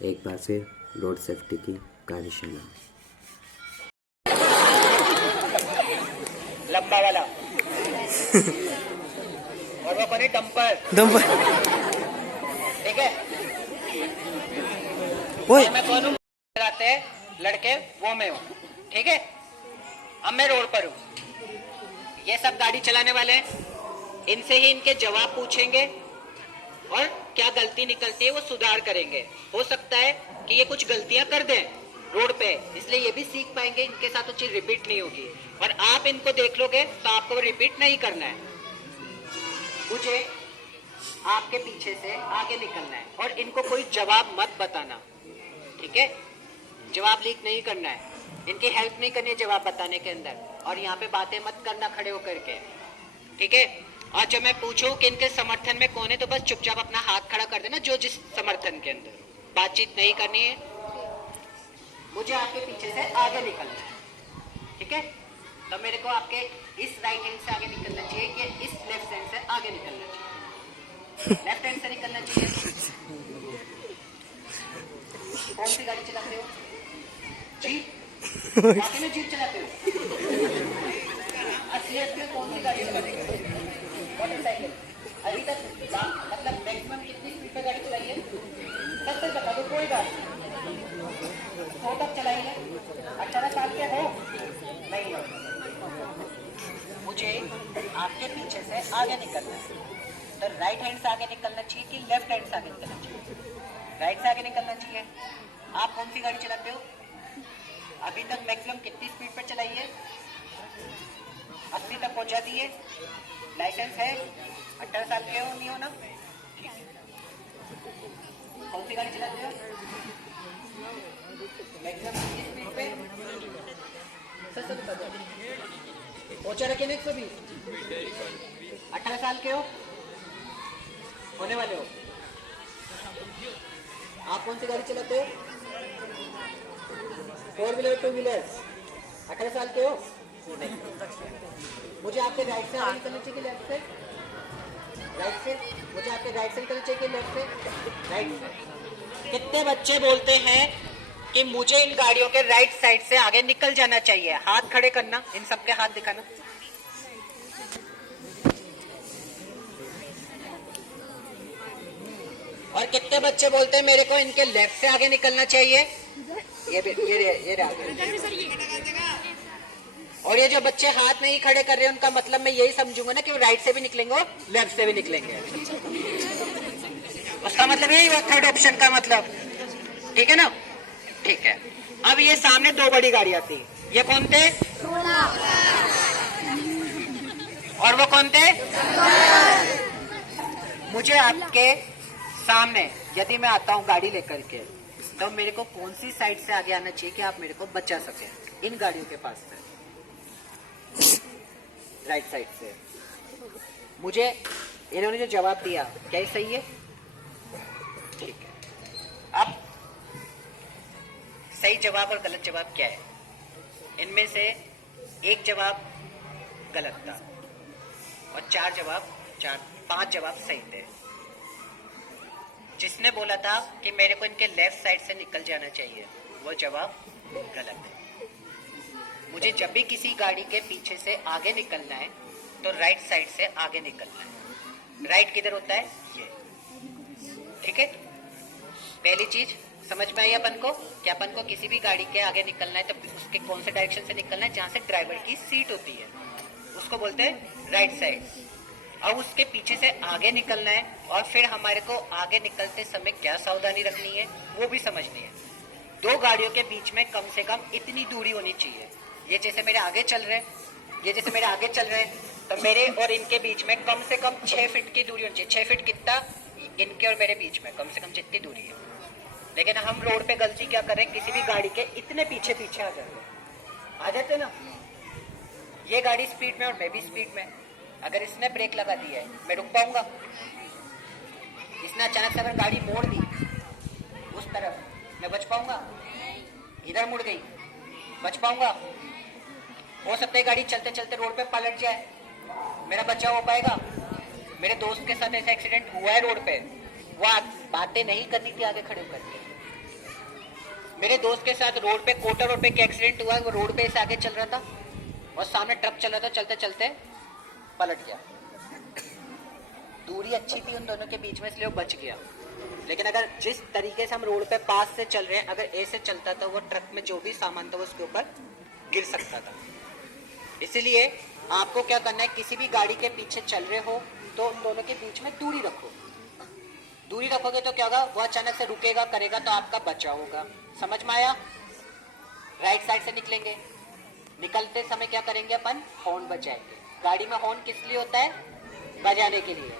एक बार फिर road safety की कार्यशाला। लंबा वाला और वो बने डंपर ठीक है। मैं कौन हूँ? चलाते लड़के वो मैं हूँ ठीक है। अब मैं रोड पर हूँ, ये सब गाड़ी चलाने वाले हैं, इनसे ही इनके जवाब पूछेंगे और क्या गलती निकलती है वो सुधार करेंगे। हो सकता है कि ये कुछ गलतियां कर दें रोड पे, इसलिए ये भी सीख पाएंगे, इनके साथ वो चीज रिपीट नहीं होगी। और आप इनको देख लोगे तो आपको वो रिपीट नहीं करना है। मुझे आपके पीछे से आगे निकलना है और इनको कोई जवाब मत बताना ठीक है। जवाब लीक नहीं करना है, इनकी हेल्प नहीं करनी है जवाब बताने के अंदर, और यहाँ पे बातें मत करना खड़े होकर के ठीक है। और जब मैं पूछूं कि इनके समर्थन में कौन है तो बस चुपचाप अपना हाथ खड़ा कर देना, जो जिस समर्थन के अंदर। बातचीत नहीं करनी है, मुझे आपके पीछे से आगे निकलना है ठीक है। तो मेरे को आपके इस राइट हैंड से आगे निकलना चाहिए कि इस लेफ्ट हैंड से आगे निकलना चाहिए? लेफ्ट हैंड से निकलना चाहिए। कौन सी गाड़ी चलाते हो? जीप? वाकई में जीप चलाते हो? असलियत में कौन सी गाड़ी चलाते हो? मोटरसाइकिल? अभी तक मतलब मैक्सिमम कितनी स्पीड पे गाड़ी चलाई है? 70 बता दो, कोई बात तो तक चलाई है। 18 साल के हो नहीं हो। मुझे आपके पीछे से आगे निकलना है, तो राइट हैंड से आगे निकलना चाहिए कि लेफ्ट हैंड से आगे निकलना चाहिए? राइट से आगे निकलना चाहिए। आप कौन सी गाड़ी चलाते हो? अभी तक मैक्सिमम कितनी स्पीड पर चलाई है? 80 तक पहुंचा दी है। लाइसेंस है? 18 साल के हो नहीं हो ना? कौन सी गाड़ी चलाते हो? मैक्सिमम कितनी स्पीड पे? पहुंचा रखे ना 120। 18 साल के हो, होने वाले हो। आप कौन सी गाड़ी चलाते हो? 4 व्हीलर 2 व्हीलर? 18 साल के हो? नहीं। मुझे आपके राइट से आगे निकलना चाहिए कि लेफ्ट से? राइट से। मुझे आपके राइट से निकलना चाहिए कि लेफ्ट से? राइट से। कितने बच्चे बोलते हैं कि मुझे इन गाड़ियों के राइट साइड से आगे निकल जाना चाहिए? हाथ खड़े करना, इन सबके हाथ दिखाना। और कितने बच्चे बोलते हैं मेरे को इनके लेफ्ट से आगे निकलना चाहिए? ये रहा। और ये जो बच्चे हाथ नहीं खड़े कर रहे हैं उनका मतलब मैं यही समझूंगा ना कि वो राइट से भी निकलेंगे और लेफ्ट से भी निकलेंगे। उसका मतलब यही हुआ थर्ड ऑप्शन का मतलब, ठीक है ना? ठीक है। अब ये सामने दो बड़ी गाड़ियां थी, ये कौन थे? और वो कौन थे? मुझे आपके सामने यदि मैं आता हूँ गाड़ी लेकर के, तो मेरे को कौन सी साइड से आगे आना चाहिए कि आप मेरे को बचा सके इन गाड़ियों के पास से? राइट साइड से। मुझे इन्होंने जो जवाब दिया क्या ये सही है? ठीक है। अब सही जवाब और गलत जवाब क्या है? इनमें से एक जवाब गलत था और पांच जवाब सही थे। जिसने बोला था कि मेरे को इनके लेफ्ट साइड से निकल जाना चाहिए, वो जवाब गलत है। मुझे जब भी किसी गाड़ी के पीछे से आगे निकलना है तो राइट साइड से आगे निकलना है। राइट किधर होता है? ये, ठीक है। पहली चीज समझ में आई अपन को कि अपन को किसी भी गाड़ी के आगे निकलना है तो उसके कौन से डायरेक्शन से निकलना है? जहां से ड्राइवर की सीट होती है उसको बोलते हैं राइट साइड। अब उसके पीछे से आगे निकलना है और फिर हमारे को आगे निकलते समय क्या सावधानी रखनी है वो भी समझनी है। दो गाड़ियों के बीच में कम से कम इतनी दूरी होनी चाहिए। ये जैसे मेरे आगे चल रहे हैं, तो मेरे और इनके बीच में कम से कम 6 फीट की दूरी होनी चाहिए। 6 फीट कितना? इनके और मेरे बीच में कम से कम जितनी दूरी है। लेकिन हम रोड पे गलती क्या कर रहे हैं? किसी भी गाड़ी के इतने पीछे आ जाते ना। ये गाड़ी स्पीड में और मैं भी स्पीड में, अगर इसने ब्रेक लगा दी है मैं रुक पाऊंगा? इसने अचानक से अगर गाड़ी मोड़ दी उस तरफ, मैं बच पाऊंगा? इधर मुड़ गई, बच पाऊंगा? हो सकता है गाड़ी चलते चलते रोड पे पलट जाए, मेरा बचाव हो पाएगा? मेरे दोस्त के साथ ऐसा एक्सीडेंट हुआ है रोड पे, वो बातें नहीं करनी थी आगे खड़े होकर के, मेरे दोस्त के साथ रोड पे कोटा रोड पे एक एक्सीडेंट हुआ। वो रोड पे से आगे चल रहा था और सामने ट्रक चल रहा था, चलते चलते पलट गया। दूरी अच्छी थी उन दोनों के बीच में, इसलिए वो बच गया। लेकिन अगर जिस तरीके से हम रोड पे पास से चल रहे हैं, अगर ऐसे चलता था वो ट्रक में जो भी सामान था वो उसके ऊपर गिर सकता था। इसीलिए आपको क्या करना है, किसी भी गाड़ी के पीछे चल रहे हो तो उन दोनों के बीच में दूरी रखो। दूरी रखोगे तो क्या होगा, वो अचानक से रुकेगा करेगा तो आपका बचाव होगा। समझ में आया? राइट साइड से निकलेंगे, निकलते समय क्या करेंगे, अपन हॉर्न बजाएंगे। गाड़ी में हॉर्न किस लिए होता है? बजाने के लिए,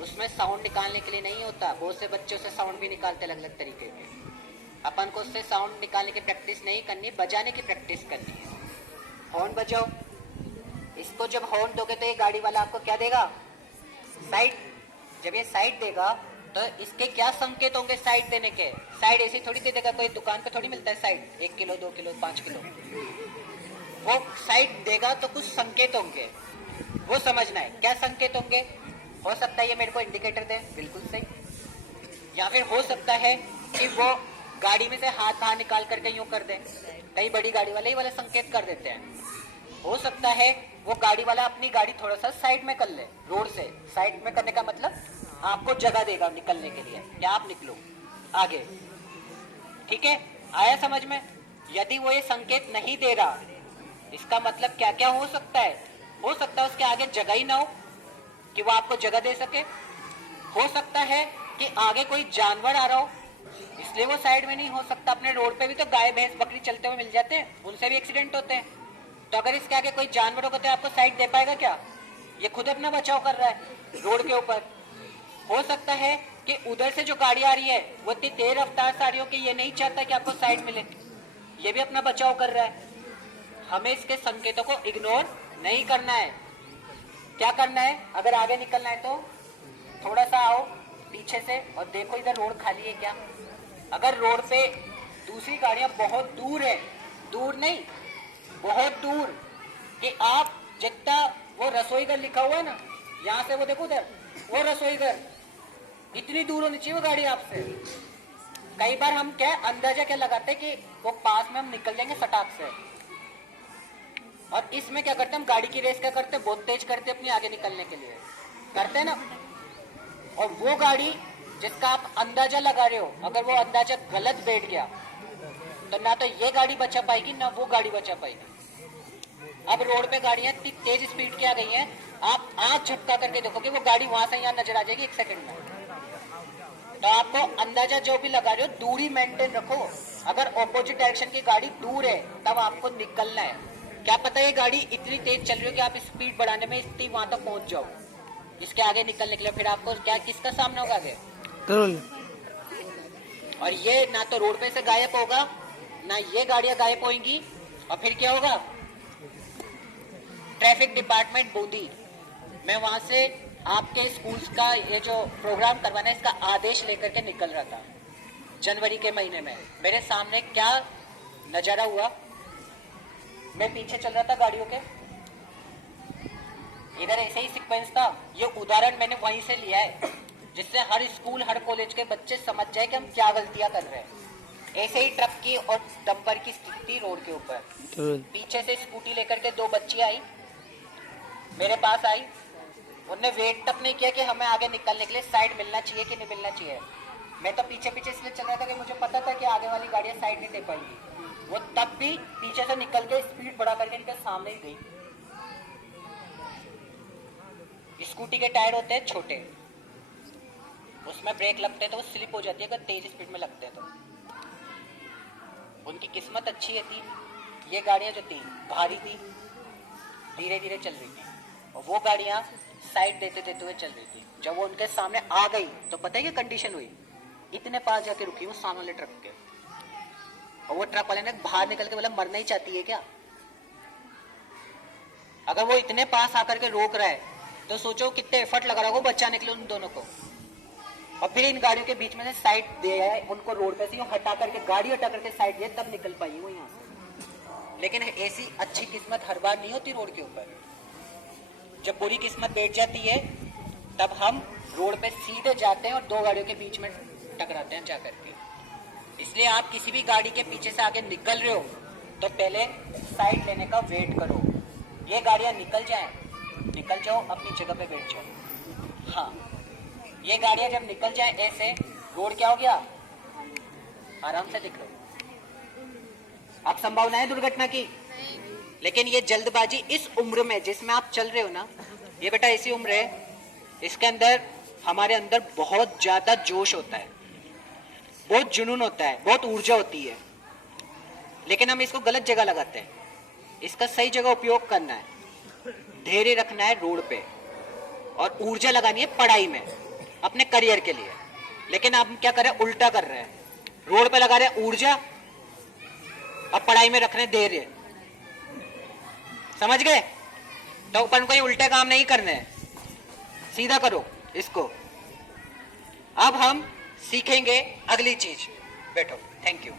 उसमें साउंड निकालने के लिए नहीं होता। बहुत से बच्चे उससे साउंड भी निकालते अलग अलग तरीके के। अपन को उससे साउंड निकालने की प्रैक्टिस नहीं करनी, बजाने की प्रैक्टिस करनी है। हॉर्न बजाओ। इसको जब हॉर्न दोगे तो ये गाड़ी वाला आपको क्या देगा, साइड। जब ये साइड देगा तो इसके क्या संकेत होंगे साइड देने के? साइड ऐसी थोड़ी दे देगा, कोई दुकान पे थोड़ी मिलता है साइड, 1 किलो 2 किलो 5 किलो। वो साइड देगा तो कुछ संकेत होंगे, वो समझना है। क्या संकेत होंगे? हो सकता है ये मेरे को इंडिकेटर दे, बिल्कुल सही। या फिर हो सकता है कि वो गाड़ी में से हाथ बाहर निकाल करके यूं कर दे। कई बड़ी गाड़ी वाले ये वाले संकेत कर देते हैं। हो सकता है वो गाड़ी वाला अपनी गाड़ी थोड़ा सा साइड में कर ले, रोड से। साइड में करने का मतलब आपको जगह देगा निकलने के लिए, या आप निकलो आगे। ठीक है, आया समझ में? यदि वो ये संकेत नहीं दे रहा, इसका मतलब क्या क्या हो सकता है? हो सकता है उसके आगे जगह ही ना हो कि वो आपको जगह दे सके। हो सकता है कि आगे कोई जानवर आ रहा हो, इसलिए वो साइड में नहीं हो सकता। अपने रोड पे भी तो गाय भैंस बकरी चलते हुए मिल जाते हैं, उनसे भी एक्सीडेंट होते हैं। तो अगर इसके आगे कोई जानवर होगा तो आपको साइड दे पाएगा क्या? ये खुद अपना बचाव कर रहा है रोड के ऊपर। हो सकता है कि उधर से जो गाड़ी आ रही है वो इतनी तेज रफ्तार से आ रही हो कि ये नहीं चाहता कि आपको साइड मिले, ये भी अपना बचाव कर रहा है। हमें इसके संकेतों को इग्नोर नहीं करना है। क्या करना है, अगर आगे निकलना है तो थोड़ा सा आओ पीछे से और देखो इधर रोड खाली है क्या। अगर रोड पे दूसरी गाड़ियां बहुत दूर है, दूर नहीं बहुत दूर, कि आप जितना वो रसोई घर लिखा हुआ है ना, यहाँ से वो देखो उधर वो रसोई घर, इतनी दूर होनी चाहिए वो गाड़ी आपसे। कई बार हम क्या अंदाजा क्या लगाते हैं कि वो पास में हम निकल जाएंगे सटाक से, और इसमें क्या करते हैं हम गाड़ी की रेस क्या करते हैं, बहुत तेज करते हैं अपनी आगे निकलने के लिए, करते हैं ना। और वो गाड़ी जिसका आप अंदाजा लगा रहे हो, अगर वो अंदाजा गलत बैठ गया तो ना तो ये गाड़ी बचा पाएगी ना वो गाड़ी बचा पाएगी। अब रोड पे गाड़ियां इतनी तेज स्पीड की आ गई हैं, आप आंख झटका करके देखो कि वो गाड़ी वहां से यहाँ नजर आ जाएगी 1 सेकंड में। तो आपको अंदाजा जो भी लगा रहे हो दूरी मेंटेन रखो। अगर ऑपोजिट डायरेक्शन की गाड़ी दूर है तब आपको निकलना है। क्या पता ये गाड़ी इतनी तेज चल रही हो कि आप स्पीड बढ़ाने में इतनी वहां तक पहुंच जाओ, इसके आगे निकलने के लिए। फिर आपको क्या किसका सामना होगा आगे? और ये ना तो रोड पे से गायब होगा ना ये गाड़ियां गायब होंगी। और फिर क्या होगा, ट्रैफिक डिपार्टमेंट बूंदी, मैं वहां से आपके स्कूल्स का ये जो प्रोग्राम करवाना है इसका आदेश लेकर के निकल रहा था जनवरी के महीने में। मेरे सामने क्या नजारा हुआ, मैं पीछे चल रहा था गाड़ियों के, इधर ऐसे ही सीक्वेंस था। ये उदाहरण मैंने वहीं से लिया है जिससे हर स्कूल हर कॉलेज के बच्चे समझ जाए कि हम क्या गलतियां कर रहे हैं। ऐसे ही ट्रक की और डंपर की स्थिति थी रोड के ऊपर। पीछे से स्कूटी लेकर के 2 बच्ची आई, मेरे पास आई, उन्होंने वेट तक नहीं किया कि हमें आगे निकलने के लिए साइड मिलना चाहिए कि नहीं मिलना चाहिए। मैं तो पीछे पीछे इसलिए चल रहा था कि मुझे पता था कि आगे वाली गाड़ियां साइड नहीं दे पाएंगी। वो तब भी पीछे से निकल के स्पीड बढ़ा करके इनके सामने ही गई। स्कूटी के टायर होते हैं छोटे, उसमें ब्रेक लगते हैं तो वो स्लिप हो जाती है अगर तेज स्पीड में लगते हैं तो। उनकी किस्मत अच्छी है थी, ये गाड़ियां जो थी भारी थी, धीरे धीरे चल रही थी, और वो गाड़ियां साइड देते देते हुए चल रही थी। जब वो उनके सामने आ गई तो पता है क्या कंडीशन हुई, इतने पास जाके रुकी वो सामने वाले ट्रक के, और वो ट्रक वाले ने बाहर निकल के बोला मरना ही चाहती है क्या। अगर वो इतने पास आकर के रोक रहा है तो सोचो कितने एफर्ट लगा रहा होगा बचाने के लिए उन दोनों को। और फिर इन गाड़ियों के बीच में से साइड दिया है, उनको रोड पे से हटा करके गाड़ी हटा करके साइड दिया तब निकल पाई वो यहाँ से। लेकिन ऐसी अच्छी किस्मत हर बार नहीं होती रोड के ऊपर। जब बुरी किस्मत बैठ जाती है तब हम रोड पे सीधे जाते हैं और 2 गाड़ियों के बीच में टकराते हैं जाकर के। इसलिए आप किसी भी गाड़ी के पीछे से आगे निकल रहे हो तो पहले साइड लेने का वेट करो। ये गाड़ियां निकल जाओ अपनी जगह पे बैठ जाओ। हाँ, ये गाड़ियां जब निकल जाए ऐसे, रोड क्या हो गया, आराम से दिख रहा हो। अब संभावना है दुर्घटना की, लेकिन ये जल्दबाजी इस उम्र में जिसमें आप चल रहे हो ना, ये बेटा ऐसी उम्र है, इसके अंदर हमारे अंदर बहुत ज्यादा जोश होता है, बहुत जुनून होता है, बहुत ऊर्जा होती है, लेकिन हम इसको गलत जगह लगाते हैं। इसका सही जगह उपयोग करना है, धैर्य रखना है रोड पे, और ऊर्जा लगानी है पढ़ाई में, अपने करियर के लिए। लेकिन आप क्या कर रहे हैं, उल्टा कर रहे हैं, रोड पे लगा रहे हैं ऊर्जा, अब पढ़ाई में रख रहे हैं धैर्य। समझ गए? तो अपन कोई उल्टे काम नहीं करने हैं, सीधा करो इसको। अब हम सीखेंगे अगली चीज। बैठो, थैंक यू।